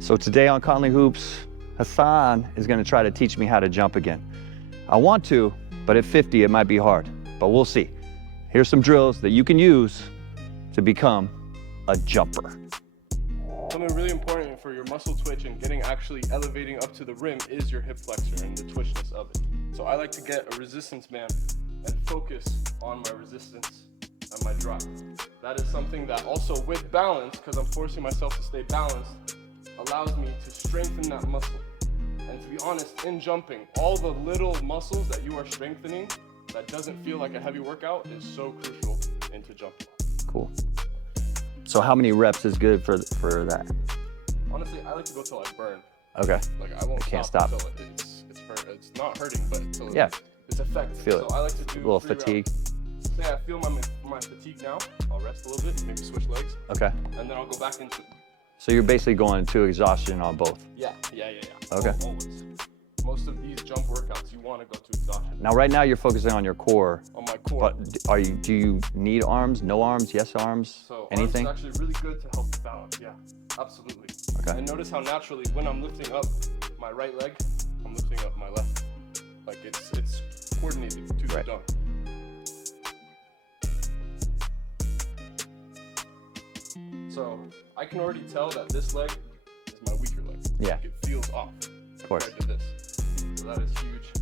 So today on Conley Hoops, Hassan is gonna try to teach me how to jump again. I want to, but at 50 it might be hard, but we'll see. Here's some drills that you can use to become a jumper. Something really important for your muscle twitch and getting actually elevating up to the rim is your hip flexor and the twitchness of it. So I like to get a resistance band and focus on my resistance and my drive. That is something that also with balance, because I'm forcing myself to stay balanced, allows me to strengthen that muscle. And to be honest, in jumping, all the little muscles that you are strengthening that doesn't feel like a heavy workout is so crucial into jumping. Cool. So how many reps is good for that? Honestly, I like to go till I burn. Okay. Like I won't can't stop stop. until it's not hurting, but until Yeah. it's effective. Feel it. So I like to do A little 3 fatigue. rounds. Say I feel my fatigue now, I'll rest a little bit, maybe switch legs, Okay. and then I'll go back into it. So you're basically going to exhaustion on both. Yeah. Okay. Always. Most of these jump workouts, you want to go to exhaustion. Now right now you're focusing on your core. On my core. But do you need arms, no arms, yes arms, So anything? arms is actually really good to help you balance. Yeah, absolutely. Okay. And notice how naturally when I'm lifting up my right leg, I'm lifting up my left. Like it's coordinated to the dunk. So I can already tell that this leg is my weaker leg. Yeah. Like it feels off course. compared to this. So that is huge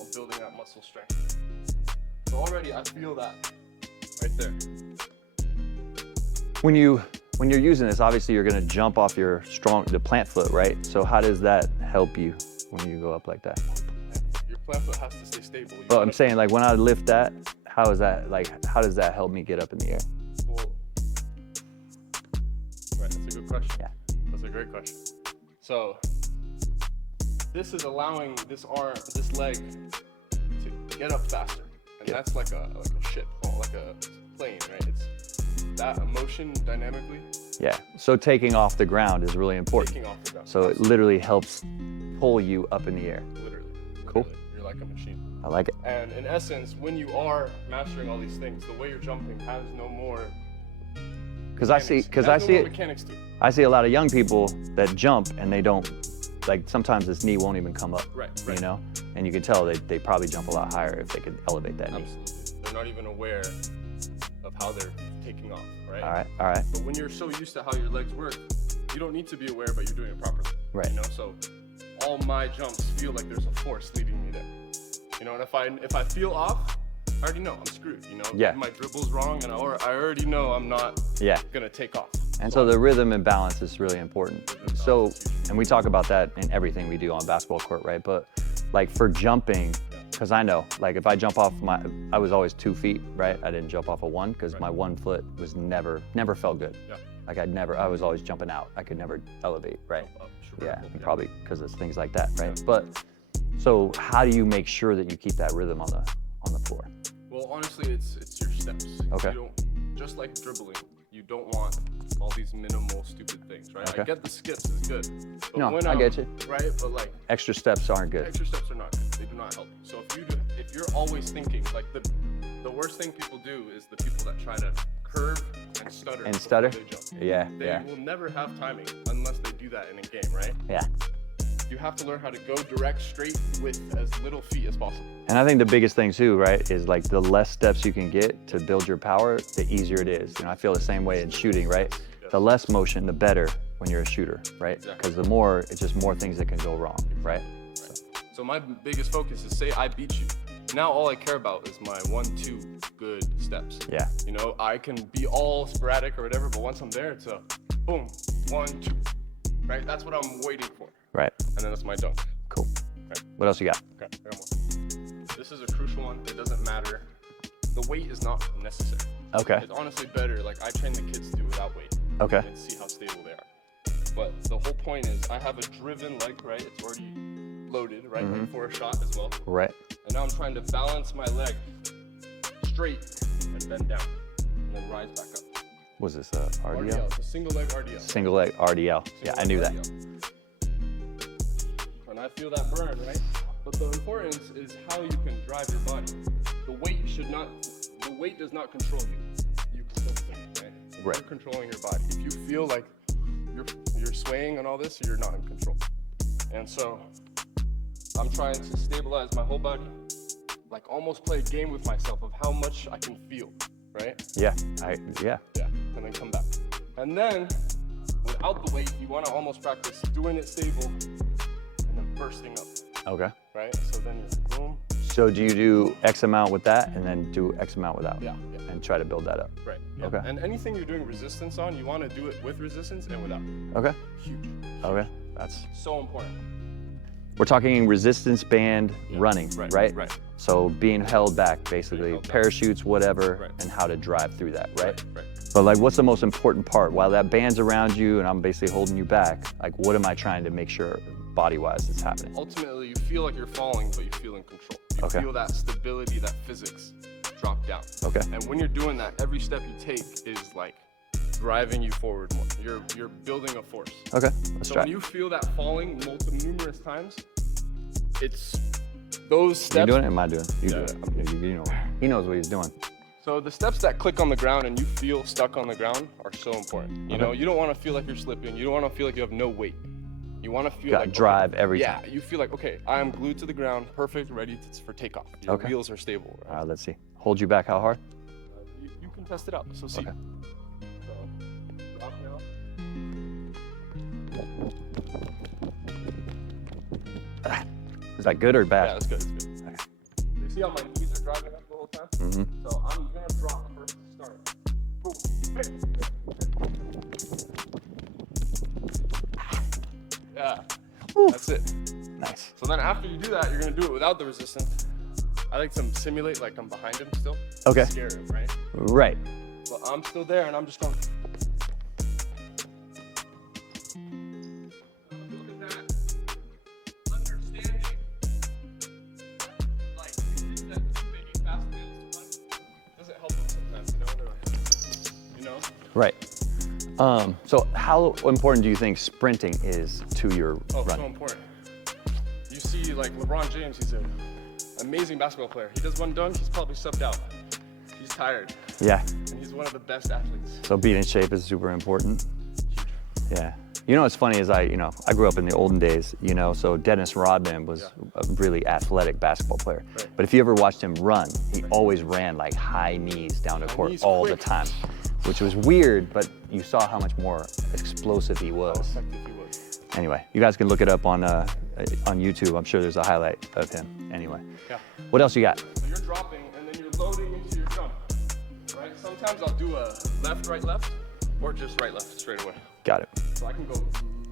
on building that muscle strength. So already I feel that right there. When you're using this, obviously you're gonna jump off the plant foot, right? So how does that help you when you go up like that? Your plant foot has to stay stable. Well, I'm saying like when I lift that, how does that help me get up in the air? Well, right, that's a good question. Yeah. That's a great question. So this is allowing this leg to get up faster. And that's like a ship, or like a plane, right? It's that emotion dynamically. Yeah, so taking off the ground is really important. Taking off the ground. So it literally helps pull you up in the air. Literally. Cool. You're like a machine. I like it. And in essence, when you are mastering all these things, the way you're jumping has no more I see a lot of young people that jump and they don't, like sometimes this knee won't even come up, right. You know? And you can tell they probably jump a lot higher if they could elevate that knee. Absolutely. They're not even aware of how they're taking off, right? All right. But when you're so used to how your legs work, you don't need to be aware, but you're doing it properly. Right. You know, so all my jumps feel like there's a force leading me there. You know, and if I feel off, I already know I'm screwed. You know, Yeah. My dribble's wrong, and I already know I'm not gonna take off. And so the rhythm and balance is really important. So, and we talk about that in everything we do on basketball court, right? But like for jumping, because I know, like if I jump off I was always 2 feet, right? I didn't jump off of 1 because my 1 foot was never felt good. Yeah. Like I was always jumping out. I could never elevate, right? Yeah, and probably because of things like that, right? But so how do you make sure that you keep that rhythm on the floor? Well, honestly, it's your steps. Okay. You don't, just like dribbling, you don't want all these minimal stupid things, right? Okay. I get the skips is good. But No, when I get you. Right, but like Extra steps aren't good. extra steps are not good. They do not help you. So if you're always thinking, like the worst thing people do is the people that try to curve and stutter. And before stutter? They jump. Yeah, They will never have timing unless they do that in a game, right? Yeah. You have to learn how to go direct, straight with as little feet as possible. And I think the biggest thing too, right, is like the less steps you can get to build your power, the easier it is. You know, I feel the same way in shooting, right? Yes. The less motion, the better when you're a shooter, right? Exactly. Because the more, it's just more things that can go wrong, right? So my biggest focus is say I beat you. Now all I care about is my 1-2 good steps. Yeah. You know, I can be all sporadic or whatever, but once I'm there, it's a boom, 1-2, right? That's what I'm waiting for. Right. And then that's my dunk. Cool. Right. What else you got? Okay, I got more. This is a crucial one. It doesn't matter. The weight is not necessary. Okay. It's honestly better. Like I train the kids to do without weight. Okay. And see how stable they are. But the whole point is I have a driven leg, right? It's already loaded, right? Ready for a shot as well. Right. And now I'm trying to balance my leg straight and bend down and then rise back up. Was this RDL? It's a single leg RDL. Single leg RDL. Yeah, I knew that. And I feel that burn, right? But the importance is how you can drive your body. The weight does not control you. You control it, right? Right. You're controlling your body. If you feel like you're swaying and all this, you're not in control. And so I'm trying to stabilize my whole body, like almost play a game with myself of how much I can feel, right? Yeah, Yeah, and then come back. And then without the weight, you want to almost practice doing it stable and then bursting up, Okay. right? So then you're boom. So do you do X amount with that and then do X amount without? Yeah. And try to build that up? Right. Yeah. Okay. And anything you're doing resistance on, you want to do it with resistance and without. Okay. Huge. Okay. That's. So important. We're talking resistance band running, right? Right. So being held back, basically, held back. parachutes, whatever, Right. and how to drive through that, right? Right. But like, what's the most important part? While that band's around you and I'm basically holding you back, like, what am I trying to make sure body-wise is happening? Ultimately, you feel like you're falling, but you feel in control. You Okay. feel that stability, that physics drop down. Okay. And when you're doing that, every step you take is like driving you forward more. You're building a force. Okay. Let's So try. when you feel that falling numerous times, it's those steps. You doing it? Am I doing it? You Yeah. do it. You know. He knows what he's doing. So the steps that click on the ground and you feel stuck on the ground are so important. You Okay. know, you don't want to feel like you're slipping. You don't want to feel like you have no weight. You want to feel Gotta like drive every yeah, time. you feel like, okay, I am glued to the ground, perfect, ready for takeoff. Your Okay. wheels are stable. Right? All right, let's see. Hold you back how hard? You can test it out. So see. Okay. So, drop now. Is that good or Yeah, bad? that's good. That's good. Okay. You see how my knees are driving up the whole time? Mm-hmm. So I'm gonna drop first to start. Boom. Yeah. That's it. Nice. So then after you do that, you're gonna do it without the resistance. I like to simulate like I'm behind him still. Okay. Scare him, right? Right. But I'm still there and I'm just going. Look at that. Understanding. Like, that making fast wheels to run doesn't help them sometimes, you know? Right. So how important do you think sprinting is to your Oh, run? so important. You see, like LeBron James, he's an amazing basketball player. He does one dunk, he's probably subbed out. He's tired, Yeah. and he's one of the best athletes. So being in shape is super important. Yeah. You know what's funny is I grew up in the olden days, so Dennis Rodman was a really athletic basketball player. Right. But if you ever watched him run, he always ran like high knees down the High court knees all quick. the time, which was weird, but you saw how much more explosive he How was. effective he was. Anyway, you guys can look it up on YouTube. I'm sure there's a highlight of him. Anyway, Yeah. what else you got? So you're dropping, and then you're loading into your jump, right? Sometimes I'll do a left, right, left, or just right, left, straight away. Got it. So I can go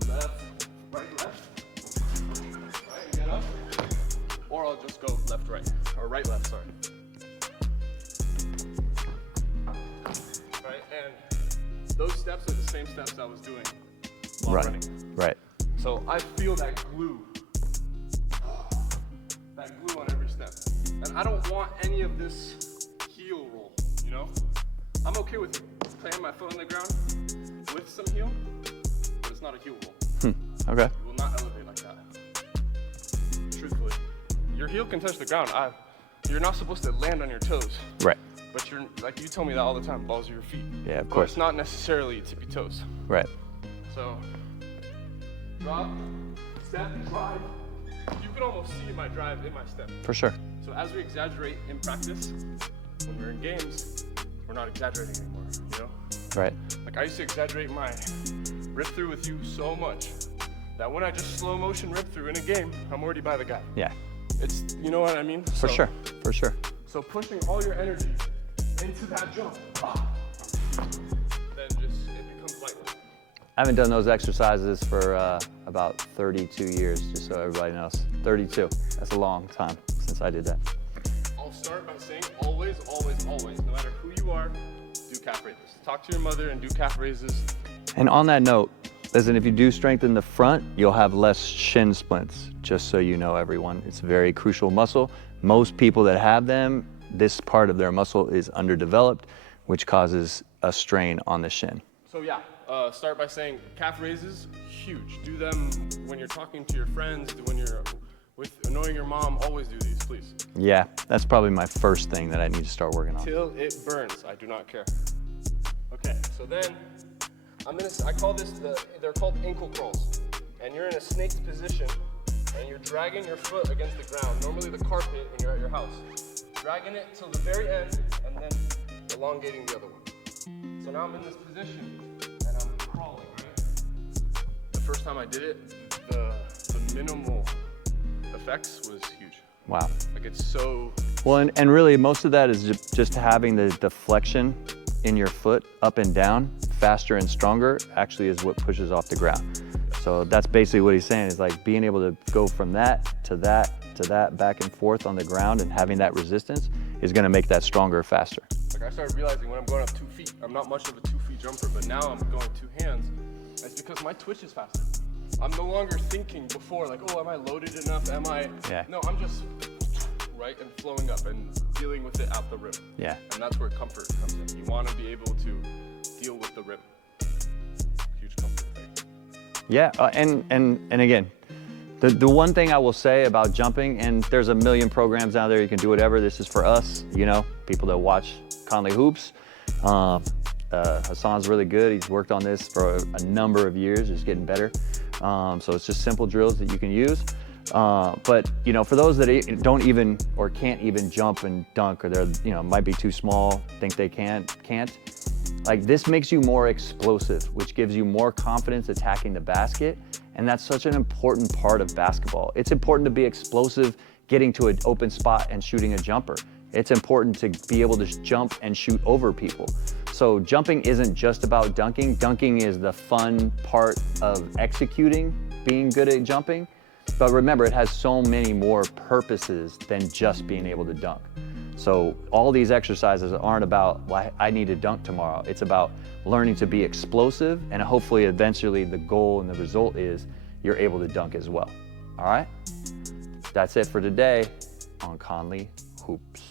left, right, left, right, and get up, or I'll just go left, right, or right, left, sorry. Right, and those steps are the same steps I was doing while Right. running. Right. So I feel that glue on every step. And I don't want any of this heel roll, you know? I'm okay with planting my foot on the ground with some heel, but it's not a heel roll. Okay. You will not elevate like that. Truthfully. Your heel can touch the ground. You're not supposed to land on your toes. Right. But you're, like you tell me that all the time, balls are your feet. Yeah, of But course. it's not necessarily tippy toes. Right. So, drop, step, drive. You can almost see my drive in my step. For sure. So as we exaggerate in practice, when we're in games, we're not exaggerating anymore, you know? Right. Like I used to exaggerate my rip through with you so much that when I just slow motion rip through in a game, I'm already by the guy. Yeah. It's, you know what I mean? For sure. For sure. So pushing all your energy into that jump, then just, it becomes lightweight. I haven't done those exercises for about 32 years, just so everybody knows. 32. That's a long time since I did that. I'll start by saying always, always, always, no matter who you are, do calf raises. Talk to your mother and do calf raises. And on that note, listen, if you do strengthen the front, you'll have less shin splints, just so you know, everyone. It's a very crucial muscle. Most people that have them, this part of their muscle is underdeveloped, which causes a strain on the shin. So yeah, start by saying calf raises, huge. Do them when you're talking to your friends, when you're with annoying your mom, always do these, please. Yeah, that's probably my first thing that I need to start working on. Till it burns, I do not care. Okay, so then I call this they're called ankle crawls. And you're in a snake's position and you're dragging your foot against the ground, normally the carpet when you're at your house. Dragging it till the very end and then elongating the other one. So now I'm in this position and I'm crawling, right? The first time I did it, the minimal effects was huge. Wow. Like it's so... Well, and really most of that is just having the deflection in your foot up and down, faster and stronger, actually is what pushes off the ground. So that's basically what he's saying, is like being able to go from that to that to that, back and forth on the ground, and having that resistance is gonna make that stronger, faster. Like I started realizing when I'm going up 2 feet, I'm not much of a 2 feet jumper, but now I'm going 2 hands. It's because my twitch is faster. I'm no longer thinking before, like, oh, am I loaded enough? Am I? Yeah. No, I'm just right and flowing up and dealing with it at the rim. Yeah. And that's where comfort comes in. You want to be able to deal with the rim. Huge comfort thing. Yeah, and again, the one thing I will say about jumping, and there's a million programs out there, you can do whatever. This is for us, you know, people that watch Conley Hoops. Hassan's really good. He's worked on this for a number of years. It's getting better. So it's just simple drills that you can use. But you know, for those that don't even or can't even jump and dunk, or they're, you know, might be too small, think they can't, like this makes you more explosive, which gives you more confidence attacking the basket. And that's such an important part of basketball. It's important to be explosive, getting to an open spot and shooting a jumper. It's important to be able to jump and shoot over people. So jumping isn't just about dunking. Dunking is the fun part of executing, being good at jumping. But remember, it has so many more purposes than just being able to dunk. So all these exercises aren't about, well, I need to dunk tomorrow. It's about learning to be explosive, and hopefully eventually the goal and the result is you're able to dunk as well. All right? That's it for today on Conley Hoops.